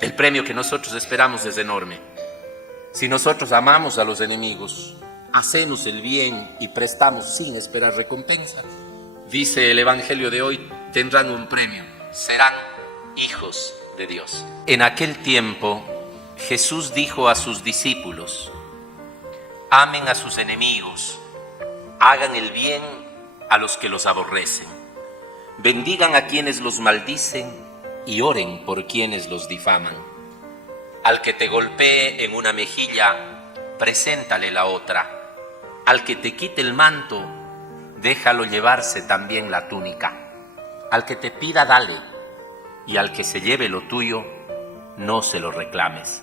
El premio que nosotros esperamos es enorme. Si nosotros amamos a los enemigos, hacemos el bien y prestamos sin esperar recompensa, dice el Evangelio de hoy, tendrán un premio, serán hijos de Dios. En aquel tiempo, Jesús dijo a sus discípulos: amen a sus enemigos, hagan el bien a los que los aborrecen, bendigan a quienes los maldicen y oren por quienes los difaman. Al que te golpee en una mejilla, preséntale la otra. Al que te quite el manto, déjalo llevarse también la túnica. Al que te pida, dale, y al que se lleve lo tuyo, no se lo reclames.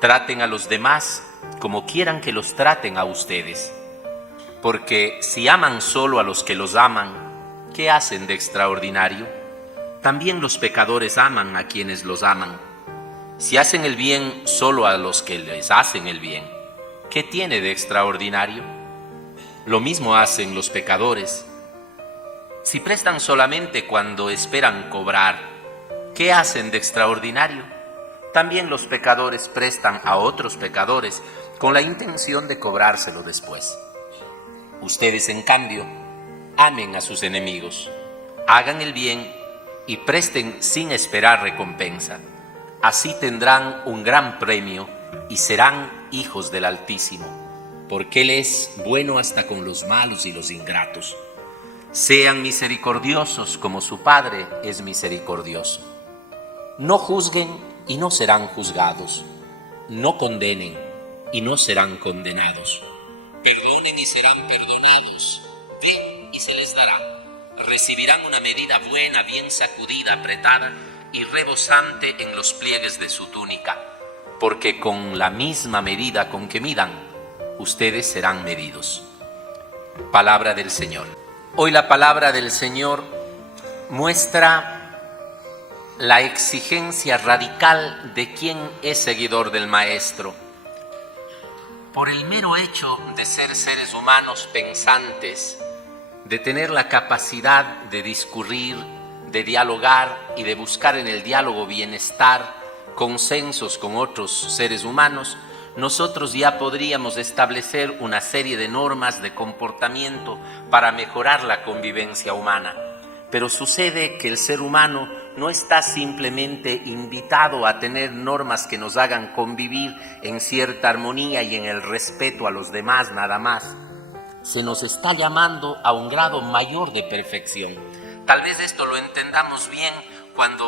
Traten a los demás como quieran que los traten a ustedes, porque si aman solo a los que los aman, ¿qué hacen de extraordinario? También los pecadores aman a quienes los aman. Si hacen el bien solo a los que les hacen el bien, ¿qué tiene de extraordinario? Lo mismo hacen los pecadores. Si prestan solamente cuando esperan cobrar, ¿qué hacen de extraordinario? También los pecadores prestan a otros pecadores con la intención de cobrárselo después. Ustedes, en cambio, amen a sus enemigos, hagan el bien y presten sin esperar recompensa. Así tendrán un gran premio y serán hijos del Altísimo, porque Él es bueno hasta con los malos y los ingratos. Sean misericordiosos como su Padre es misericordioso. No juzguen y no serán juzgados. No condenen y no serán condenados. Perdonen y serán perdonados. Den y se les dará. Recibirán una medida buena, bien sacudida, apretada y rebosante en los pliegues de su túnica, porque con la misma medida con que midan, ustedes serán medidos. Palabra del Señor. Hoy la palabra del Señor muestra la exigencia radical de quien es seguidor del Maestro. Por el mero hecho de ser seres humanos pensantes, de tener la capacidad de discurrir, de dialogar y de buscar en el diálogo bienestar, consensos con otros seres humanos, nosotros ya podríamos establecer una serie de normas de comportamiento para mejorar la convivencia humana. Pero sucede que el ser humano no está simplemente invitado a tener normas que nos hagan convivir en cierta armonía y en el respeto a los demás nada más. Se nos está llamando a un grado mayor de perfección. Tal vez esto lo entendamos bien cuando,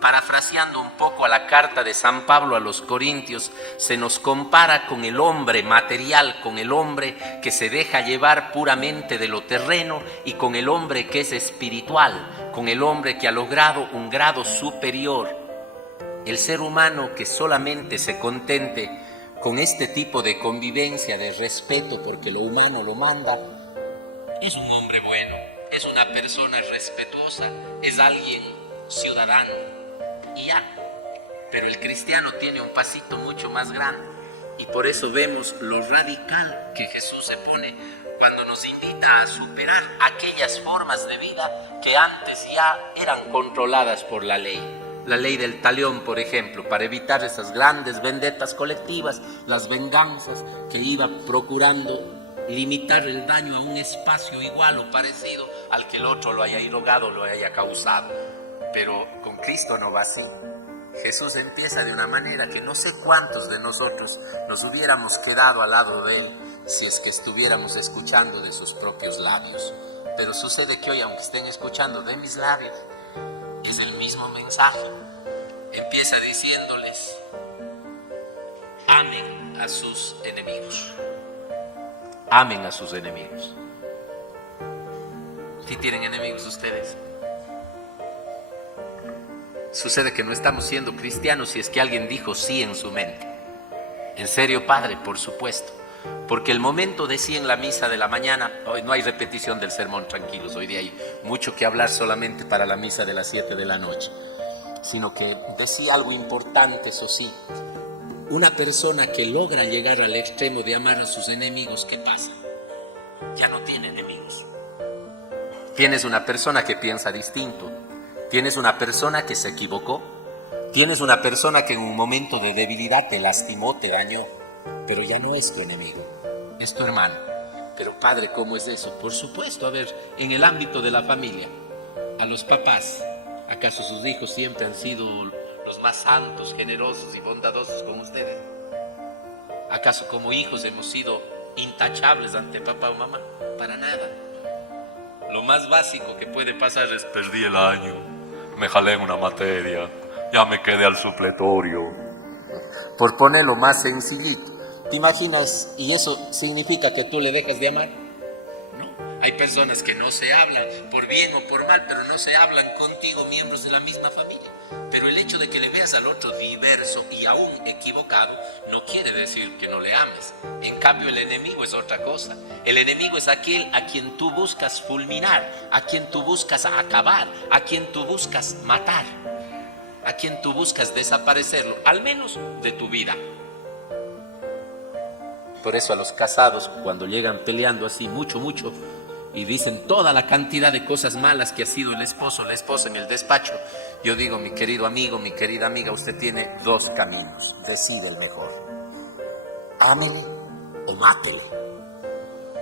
parafraseando un poco a la carta de San Pablo a los Corintios, se nos compara con el hombre material, con el hombre que se deja llevar puramente de lo terreno y con el hombre que es espiritual, con el hombre que ha logrado un grado superior. El ser humano que solamente se contente con este tipo de convivencia, de respeto, porque lo humano lo manda, es un hombre bueno, es una persona respetuosa, es alguien ciudadano y ya. Pero el cristiano tiene un pasito mucho más grande y por eso vemos lo radical que Jesús se pone cuando nos invita a superar aquellas formas de vida que antes ya eran controladas por la ley. La ley del talión, por ejemplo, para evitar esas grandes vendetas colectivas, las venganzas que iba procurando limitar el daño a un espacio igual o parecido al que el otro lo haya irrogado, lo haya causado. Pero con Cristo no va así. Jesús empieza de una manera que no sé cuántos de nosotros nos hubiéramos quedado al lado de Él si es que estuviéramos escuchando de sus propios labios. Pero sucede que hoy, aunque estén escuchando de mis labios, es el mismo mensaje. Empieza diciéndoles: amen a sus enemigos. Amen a sus enemigos. ¿Sí tienen enemigos ustedes? Sucede que no estamos siendo cristianos si es que alguien dijo sí en su mente. En serio, Padre, por supuesto. Porque el momento decía en la misa de la mañana, hoy no hay repetición del sermón, tranquilos, hoy día hay mucho que hablar solamente para la misa de las 7 de la noche, sino que decía algo importante, eso sí. Una persona que logra llegar al extremo de amar a sus enemigos, ¿qué pasa? Ya no tiene enemigos. Tienes una persona que piensa distinto, tienes una persona que se equivocó, Tienes una persona que en un momento de debilidad te lastimó, te dañó, pero ya no es tu enemigo, es tu hermano. Pero padre, ¿cómo es eso? Por supuesto, a ver, en el ámbito de la familia, a los papás, ¿acaso sus hijos siempre han sido los más santos, generosos y bondadosos como ustedes? ¿Acaso como hijos hemos sido intachables ante papá o mamá? Para nada. Lo más básico que puede pasar es: perdí el año, me jalé en una materia, ya me quedé al supletorio. Por ponerlo más sencillito. ¿Te imaginas? ¿Y eso significa que tú le dejas de amar? No. Hay personas que no se hablan, por bien o por mal, pero no se hablan contigo, miembros de la misma familia. Pero el hecho de que le veas al otro diverso y aún equivocado no quiere decir que no le ames. En cambio, el enemigo es otra cosa. El enemigo es aquel a quien tú buscas fulminar, a quien tú buscas acabar, a quien tú buscas matar, a quien tú buscas desaparecerlo, al menos de tu vida. Por eso a los casados, cuando llegan peleando así mucho, y dicen toda la cantidad de cosas malas que ha sido el esposo, la esposa en el despacho, yo digo: mi querido amigo, mi querida amiga, usted tiene dos caminos, decide el mejor. Ámele o mátele.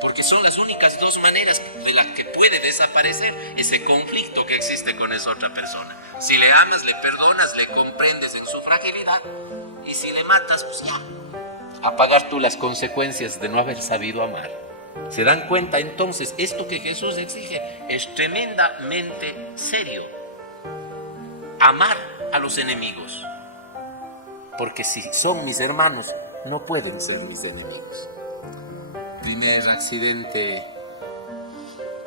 Porque son las únicas dos maneras de las que puede desaparecer ese conflicto que existe con esa otra persona. Si le amas, le perdonas, le comprendes en su fragilidad, y si le matas, pues ya, a pagar tú las consecuencias de no haber sabido amar. ¿Se dan cuenta? Entonces, esto que Jesús exige es tremendamente serio. Amar a los enemigos. Porque si son mis hermanos, no pueden ser mis enemigos. Primer accidente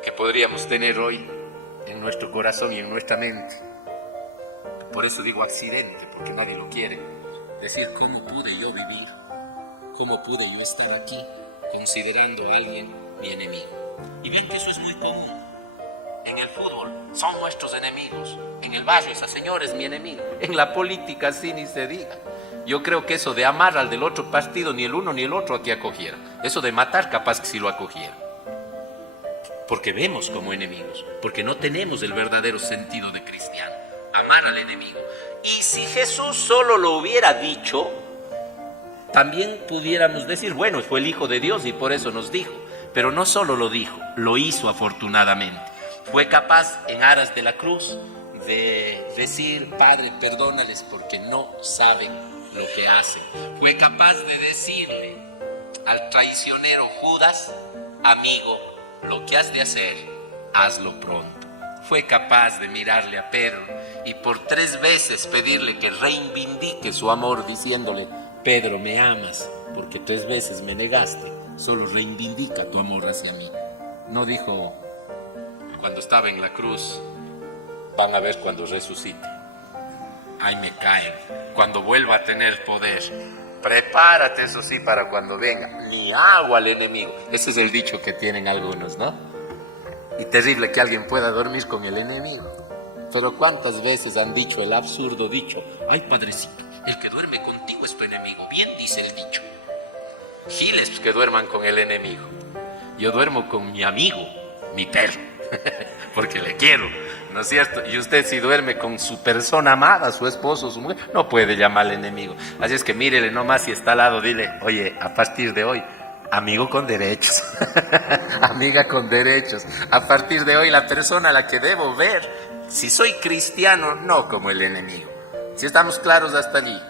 que podríamos tener hoy en nuestro corazón y en nuestra mente. Por eso digo accidente, porque nadie lo quiere. Decir: ¿cómo pude yo vivir? ¿Cómo pude yo estar aquí considerando a alguien mi enemigo? Y ven que eso es muy común. En el fútbol son nuestros enemigos. En el barrio, esa señora es mi enemigo. En la política, así ni se diga. Yo creo que eso de amar al del otro partido, ni el uno ni el otro aquí acogiera. Eso de matar, capaz que sí lo acogiera. Porque vemos como enemigos. Porque no tenemos el verdadero sentido de cristiano. Amar al enemigo. Y si Jesús solo lo hubiera dicho, también pudiéramos decir: bueno, fue el Hijo de Dios y por eso nos dijo. Pero no solo lo dijo, lo hizo afortunadamente. Fue capaz, en aras de la cruz, de decir: Padre, perdónales porque no saben lo que hacen. Fue capaz de decirle al traicionero Judas: amigo, lo que has de hacer, hazlo pronto. Fue capaz de mirarle a Pedro y por 3 veces pedirle que reivindique su amor, diciéndole: Pedro, me amas porque 3 veces me negaste, solo reivindica tu amor hacia mí. No dijo cuando estaba en la cruz: van a ver cuando resucite, ay me caen, cuando vuelva a tener poder, prepárate, eso sí, para cuando venga, ni agua al enemigo. Ese es el dicho que tienen algunos, ¿no? Y terrible que alguien pueda dormir con el enemigo. Pero ¿cuántas veces han dicho el absurdo dicho: ay padrecito, el que duerme contigo es tu enemigo? Bien dice el dicho. Giles que duerman con el enemigo. Yo duermo con mi amigo, mi perro, porque le quiero, ¿no es cierto? Y usted, si duerme con su persona amada, su esposo, su mujer, no puede llamarle enemigo. Así es que mírele nomás, si está al lado, dile: oye, a partir de hoy, amigo con derechos, amiga con derechos. A partir de hoy, la persona a la que debo ver, si soy cristiano, no como el enemigo. Si estamos claros hasta allí.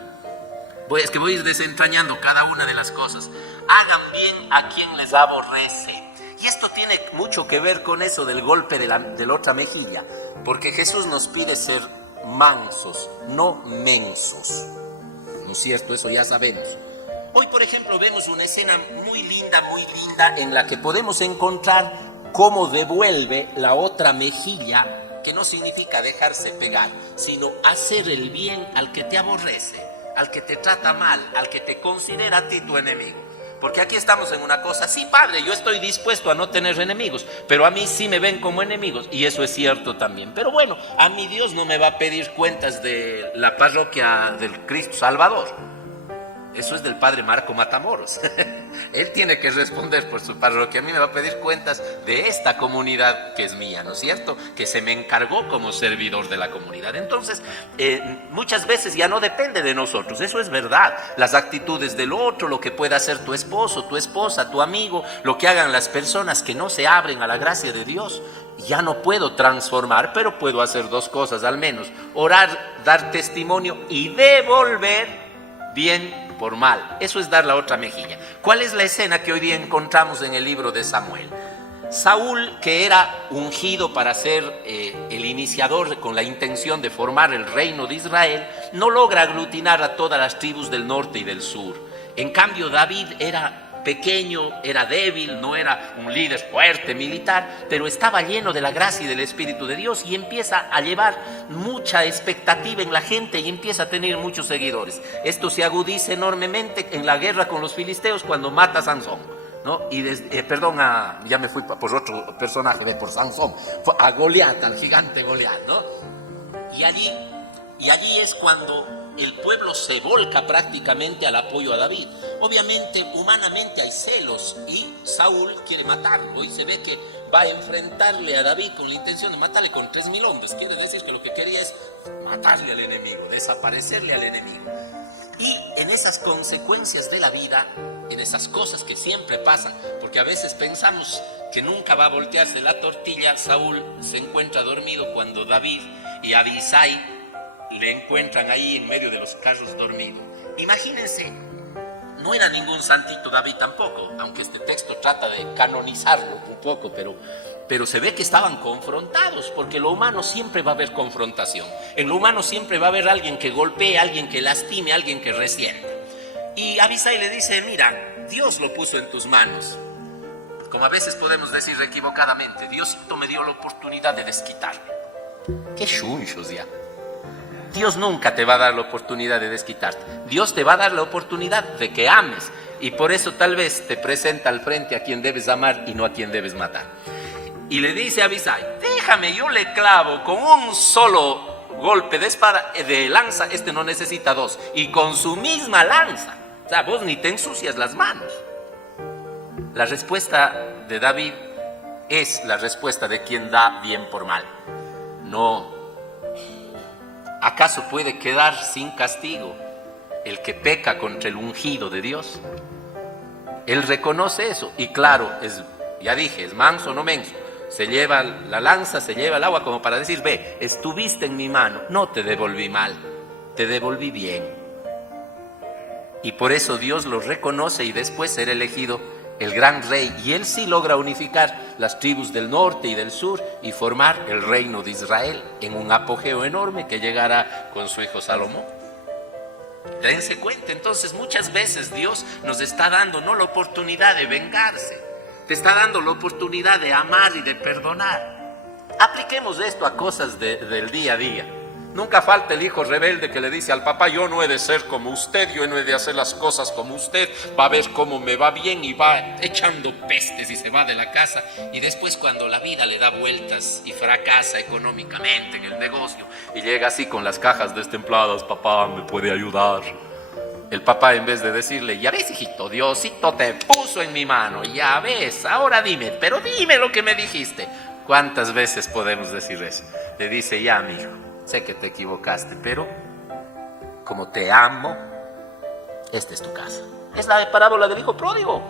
Es que voy a ir desentrañando cada una de las cosas. Hagan bien a quien les aborrece. Y esto tiene mucho que ver con eso del golpe de la otra mejilla. Porque Jesús nos pide ser mansos, no mensos. ¿No es cierto? Eso ya sabemos. Hoy, por ejemplo, vemos una escena muy linda, en la que podemos encontrar cómo devuelve la otra mejilla, que no significa dejarse pegar, sino hacer el bien al que te aborrece, al que te trata mal, al que te considera a ti tu enemigo. Porque aquí estamos en una cosa: sí, padre, yo estoy dispuesto a no tener enemigos, pero a mí sí me ven como enemigos, y eso es cierto también. Pero bueno, a mí Dios no me va a pedir cuentas de la parroquia del Cristo Salvador. Eso es del padre Marco Matamoros. Él tiene que responder por su parroquia. A mí me va a pedir cuentas de esta comunidad que es mía, ¿no es cierto? Que se me encargó como servidor de la comunidad. Entonces, muchas veces ya no depende de nosotros. Eso es verdad. Las actitudes del otro, lo que pueda hacer tu esposo, tu esposa, tu amigo, lo que hagan las personas que no se abren a la gracia de Dios, ya no puedo transformar, pero puedo hacer dos cosas al menos: orar, dar testimonio y devolver bien por mal. Eso es dar la otra mejilla. ¿Cuál es la escena que hoy día encontramos en el libro de Samuel? Saúl, que era ungido para ser el iniciador con la intención de formar el reino de Israel, no logra aglutinar a todas las tribus del norte y del sur. En cambio, David era pequeño, era débil, no era un líder fuerte militar, pero estaba lleno de la gracia y del Espíritu de Dios, y empieza a llevar mucha expectativa en la gente y empieza a tener muchos seguidores. Esto se agudiza enormemente en la guerra con los filisteos cuando mata a Sansón, ¿no? Y ya me fui por otro personaje, por Sansón, a Goliat, al gigante Goliat, ¿no? Y allí es cuando el pueblo se volca prácticamente al apoyo a David. Obviamente, humanamente hay celos y Saúl quiere matarlo, y se ve que va a enfrentarle a David con la intención de matarle con 3,000 hombres. Quiere decir que lo que quería es matarle al enemigo, desaparecerle al enemigo. Y en esas consecuencias de la vida, en esas cosas que siempre pasan, porque a veces pensamos que nunca va a voltearse la tortilla, Saúl se encuentra dormido cuando David y Abisai le encuentran ahí en medio de los carros dormido. Imagínense, no era ningún santito David tampoco, aunque este texto trata de canonizarlo un poco, pero se ve que estaban confrontados, porque en lo humano siempre va a haber confrontación. En lo humano siempre va a haber alguien que golpee, alguien que lastime, alguien que resienta. Y Abisai le dice: mira, Dios lo puso en tus manos. Como a veces podemos decir equivocadamente, Diosito me dio la oportunidad de desquitarme. ¡Qué chunchos ya! Dios nunca te va a dar la oportunidad de desquitarte. Dios te va a dar la oportunidad de que ames, y por eso tal vez te presenta al frente a quien debes amar y no a quien debes matar. Y le dice a Abisai: déjame, yo le clavo con un solo golpe de espada, de lanza, este no necesita dos, y con su misma lanza. O sea, vos ni te ensucias las manos. La respuesta de David es la respuesta de quien da bien por mal. No. ¿Acaso puede quedar sin castigo el que peca contra el ungido de Dios? Él reconoce eso, y claro, ya dije, es manso no menso. Se lleva la lanza, se lleva el agua, como para decir: ve, estuviste en mi mano, no te devolví mal, te devolví bien. Y por eso Dios lo reconoce, y después será elegido el gran rey, y él sí logra unificar las tribus del norte y del sur y formar el reino de Israel en un apogeo enorme que llegará con su hijo Salomón. Dense cuenta, entonces, muchas veces Dios nos está dando no la oportunidad de vengarse, te está dando la oportunidad de amar y de perdonar. Apliquemos esto a cosas del día a día. Nunca falta el hijo rebelde que le dice al papá: yo no he de ser como usted, yo no he de hacer las cosas como usted, va a ver cómo me va bien, y va echando pestes y se va de la casa. Y después, cuando la vida le da vueltas y fracasa económicamente en el negocio y llega así con las cajas destempladas: papá, ¿me puede ayudar? El papá, en vez de decirle: ya ves, hijito, Diosito te puso en mi mano, ya ves, ahora dime, pero dime lo que me dijiste. ¿Cuántas veces podemos decir eso? Le dice: ya, mijo, sé que te equivocaste, pero como te amo, esta es tu casa. Es la parábola del hijo pródigo.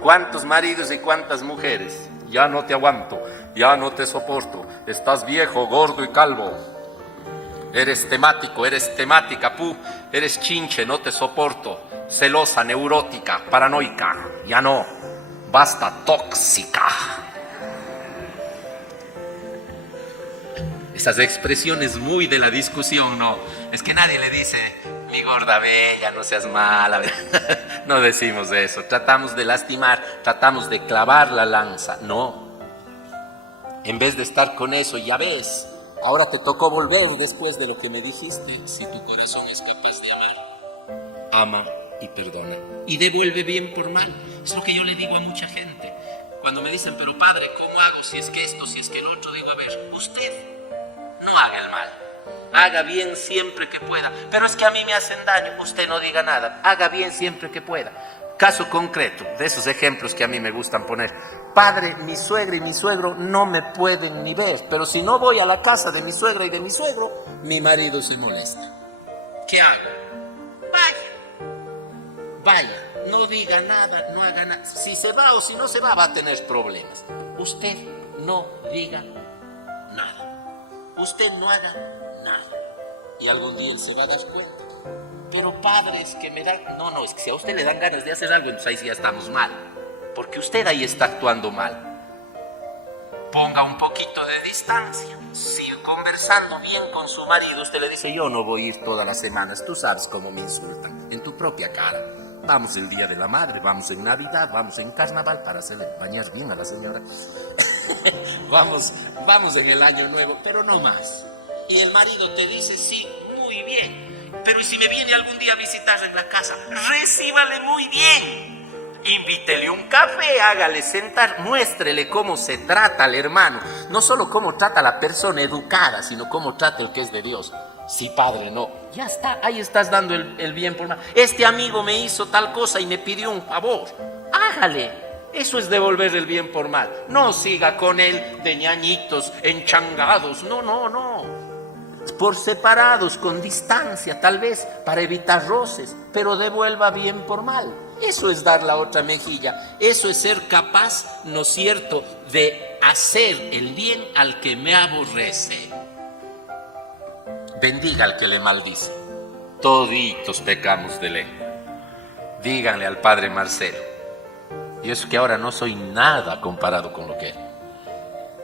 ¿Cuántos maridos y cuántas mujeres? Ya no te aguanto, ya no te soporto, estás viejo, gordo y calvo. Eres temático, eres temática, eres chinche, no te soporto. Celosa, neurótica, paranoica, ya no, basta, tóxica. Esas expresiones muy de la discusión, no. Es que nadie le dice: mi gorda bella, no seas mala. No decimos eso. Tratamos de lastimar, tratamos de clavar la lanza. No. En vez de estar con eso: ya ves, ahora te tocó volver después de lo que me dijiste. Si tu corazón es capaz de amar, ama y perdona. Y devuelve bien por mal. Es lo que yo le digo a mucha gente. Cuando me dicen: pero padre, ¿cómo hago si es que esto, si es que el otro? Digo: a ver, usted no haga el mal, Haga bien siempre que pueda. Pero es que a mí me hacen daño. Usted no diga nada. Haga bien siempre que pueda. Caso concreto, de esos ejemplos que a mí me gustan poner. Padre, mi suegra y mi suegro no me pueden ni ver, pero si no voy a la casa de mi suegra y de mi suegro, mi marido se molesta. ¿Qué hago? Vaya, no diga nada, no haga nada. Si se va o si no se va, va a tener problemas. Usted no diga nada. Usted no haga nada. Y algún día él se va a dar cuenta. Pero padres que me dan... No, es que si a usted le dan ganas de hacer algo, entonces ahí sí ya estamos mal. Porque usted ahí está actuando mal. Ponga un poquito de distancia. Sigue conversando bien con su marido. Usted le dice, yo no voy a ir todas las semanas. Tú sabes cómo me insultan. En tu propia cara. Vamos el Día de la Madre, vamos en Navidad, vamos en Carnaval para hacerle bañar bien a la señora. vamos en el Año Nuevo, pero no más. Y el marido te dice, sí, muy bien. Pero ¿y si me viene algún día a visitar en la casa? Recíbale muy bien. Invítele un café, hágale sentar, muéstrele cómo se trata al hermano. No solo cómo trata a la persona educada, sino cómo trata el que es de Dios. Sí, padre, no. Ya está, ahí estás dando el bien por mal. Este amigo me hizo tal cosa y me pidió un favor. Hágale. Eso es devolver el bien por mal. No siga con él de ñañitos, enchangados. No. Por separados, con distancia, tal vez, para evitar roces, pero devuelva bien por mal. Eso es dar la otra mejilla. Eso es ser capaz, ¿no es cierto?, de hacer el bien al que me aborrece. Bendiga al que le maldice. Toditos pecamos de lengua. Díganle al padre Marcelo. Y eso que ahora no soy nada comparado con lo que era.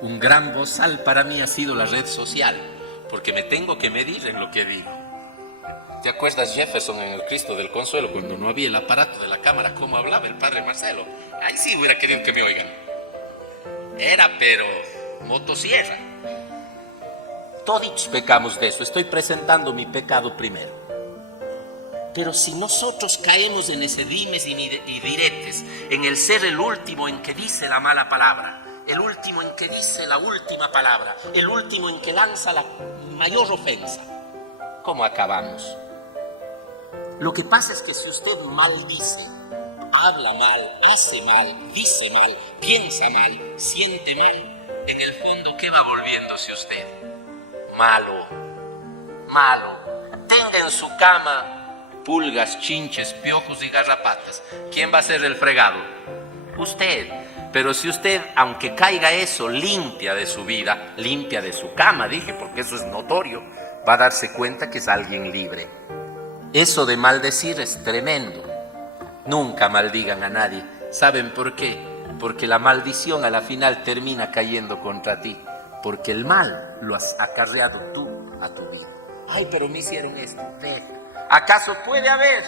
Un gran bozal para mí ha sido la red social, porque me tengo que medir en lo que digo. ¿Te acuerdas Jefferson en el Cristo del Consuelo, cuando no había el aparato de la cámara, cómo hablaba el padre Marcelo? Ahí sí hubiera querido que me oigan. Era, pero, motosierra. Todos pecamos de eso. Estoy presentando mi pecado primero. Pero si nosotros caemos en ese dimes y diretes, en el ser el último en que dice la mala palabra, el último en que dice la última palabra, el último en que lanza la mayor ofensa, ¿cómo acabamos? Lo que pasa es que si usted maldice, habla mal, hace mal, dice mal, piensa mal, siente mal, en el fondo, ¿qué va volviéndose usted? Malo. Tenga en su cama pulgas, chinches, piojos y garrapatas. ¿Quién va a ser el fregado? Usted. Pero si usted, aunque caiga eso, limpia de su vida, limpia de su cama, dije, porque eso es notorio, va a darse cuenta que es alguien libre. Eso de maldecir es tremendo. Nunca maldigan a nadie. ¿Saben por qué? Porque la maldición a la final termina cayendo contra ti. Porque el mal lo has acarreado tú a tu vida. Ay, pero me hicieron esto. ¿Acaso puede haber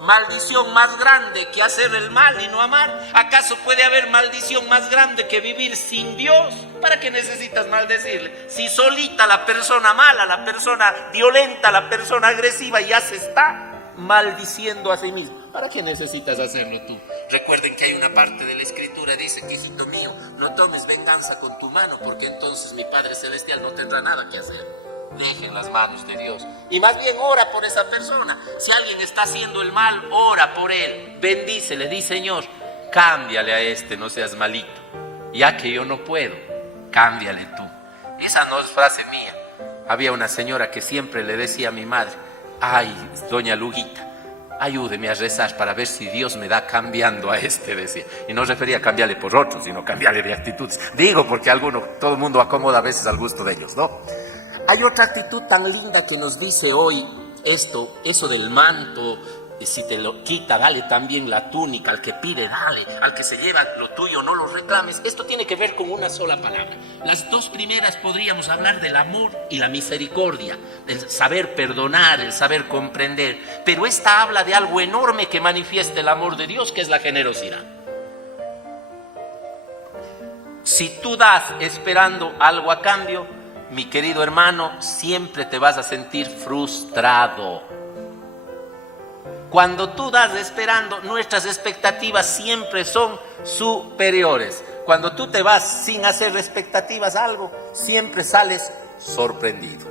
maldición más grande que hacer el mal y no amar? ¿Acaso puede haber maldición más grande que vivir sin Dios? ¿Para qué necesitas maldecirle? Si solita la persona mala, la persona violenta, la persona agresiva ya se está maldiciendo a sí mismo. ¿Para qué necesitas hacerlo tú? Recuerden que hay una parte de la Escritura, dice que, hijito mío, no tomes venganza con tu mano, porque entonces mi Padre Celestial no tendrá nada que hacer. Dejen las manos de Dios. Y más bien ora por esa persona. Si alguien está haciendo el mal, ora por él. Bendícele, di Señor, cámbiale a este, no seas malito. Ya que yo no puedo, cámbiale tú. Esa no es frase mía. Había una señora que siempre le decía a mi madre, ay, doña Luguita, ayúdeme a rezar para ver si Dios me da cambiando a este, decía. Y no refería a cambiarle por otro, sino cambiarle de actitudes. Digo porque todo el mundo acomoda a veces al gusto de ellos, ¿no? Hay otra actitud tan linda que nos dice hoy eso del manto, si te lo quita, dale también la túnica, al que pide, dale, al que se lleva lo tuyo, no lo reclames. Esto tiene que ver con una sola palabra. Las dos primeras podríamos hablar del amor y la misericordia, del saber perdonar, el saber comprender, pero esta habla de algo enorme que manifiesta el amor de Dios, que es la generosidad. Si tú das esperando algo a cambio, mi querido hermano, siempre te vas a sentir frustrado. Cuando tú das esperando, nuestras expectativas siempre son superiores. Cuando tú te vas sin hacer expectativas a algo, siempre sales sorprendido.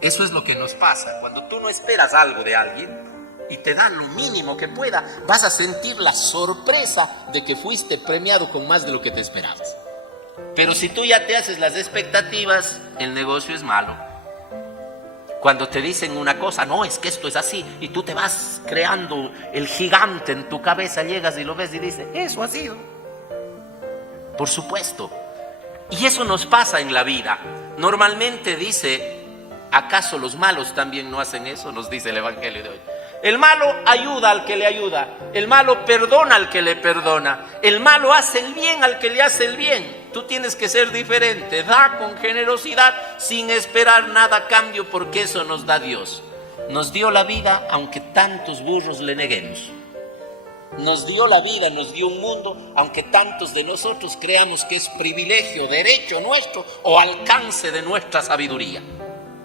Eso es lo que nos pasa. Cuando tú no esperas algo de alguien y te dan lo mínimo que pueda, vas a sentir la sorpresa de que fuiste premiado con más de lo que te esperabas. Pero si tú ya te haces las expectativas, el negocio es malo. Cuando te dicen una cosa, no, es que esto es así, y tú te vas creando el gigante en tu cabeza, llegas y lo ves y dices, eso ha sido. Por supuesto. Y eso nos pasa en la vida. Normalmente dice, ¿acaso los malos también no hacen eso? Nos dice el Evangelio de hoy. El malo ayuda al que le ayuda, el malo perdona al que le perdona, el malo hace el bien al que le hace el bien. Tú tienes que ser diferente, da con generosidad sin esperar nada a cambio, porque eso nos da Dios. Nos dio la vida aunque tantos burros le neguemos. Nos dio la vida, nos dio un mundo, aunque tantos de nosotros creamos que es privilegio, derecho nuestro o alcance de nuestra sabiduría.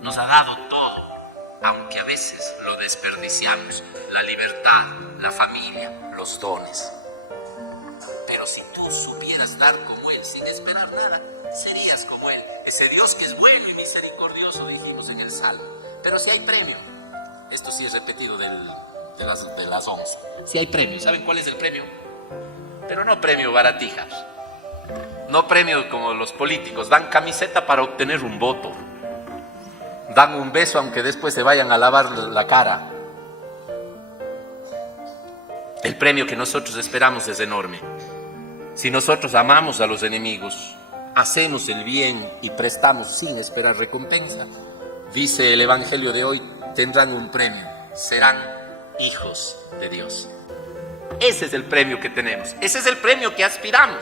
Nos ha dado todo, aunque a veces lo desperdiciamos, la libertad, la familia, los dones. Pero si tú supieras dar como Él sin esperar nada, serías como Él. Ese Dios que es bueno y misericordioso, dijimos en el Salmo. Pero si hay premio, esto sí es repetido de las 11. Si hay premio, ¿saben cuál es el premio? Pero no premio baratijas. No premio como los políticos, dan camiseta para obtener un voto. Dan un beso aunque después se vayan a lavar la cara. El premio que nosotros esperamos es enorme. Si nosotros amamos a los enemigos, hacemos el bien y prestamos sin esperar recompensa, dice el Evangelio de hoy, tendrán un premio, serán hijos de Dios. Ese es el premio que tenemos, ese es el premio que aspiramos,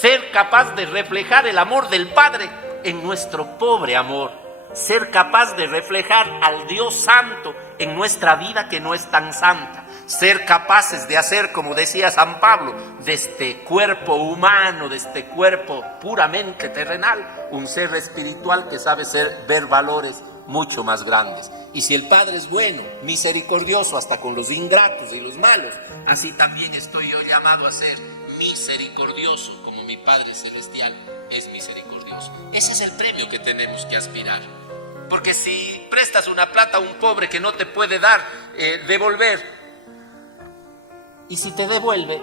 ser capaz de reflejar el amor del Padre en nuestro pobre amor, ser capaz de reflejar al Dios Santo en nuestra vida que no es tan santa, ser capaces de hacer, como decía San Pablo, de este cuerpo humano, de este cuerpo puramente terrenal, un ser espiritual que sabe ver valores mucho más grandes. Y si el Padre es bueno, misericordioso hasta con los ingratos y los malos, así también estoy yo llamado a ser misericordioso como mi Padre Celestial es misericordioso. Ese es el premio que tenemos que aspirar. Porque si prestas una plata a un pobre que no te puede dar, devolver, y si te devuelve,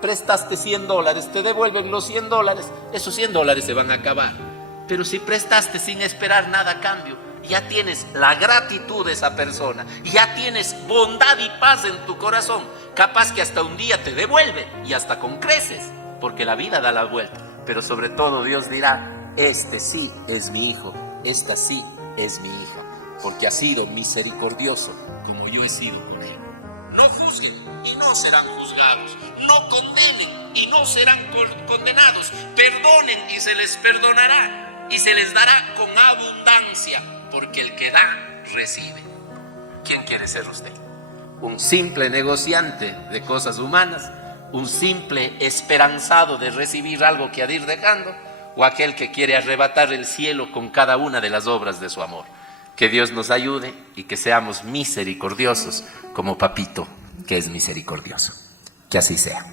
prestaste $100, te devuelven los $100, esos $100 se van a acabar. Pero si prestaste sin esperar nada a cambio, ya tienes la gratitud de esa persona, ya tienes bondad y paz en tu corazón, capaz que hasta un día te devuelve y hasta con creces, porque la vida da la vuelta. Pero sobre todo Dios dirá, este sí es mi hijo, esta sí es mi hija, porque ha sido misericordioso como yo he sido con él. No juzguen y no serán juzgados, no condenen y no serán condenados, perdonen y se les perdonará y se les dará con abundancia, porque el que da, recibe. ¿Quién quiere ser usted? ¿Un simple negociante de cosas humanas? ¿Un simple esperanzado de recibir algo que ha de ir dejando? ¿O aquel que quiere arrebatar el cielo con cada una de las obras de su amor? Que Dios nos ayude y que seamos misericordiosos como Papito, que es misericordioso. Que así sea.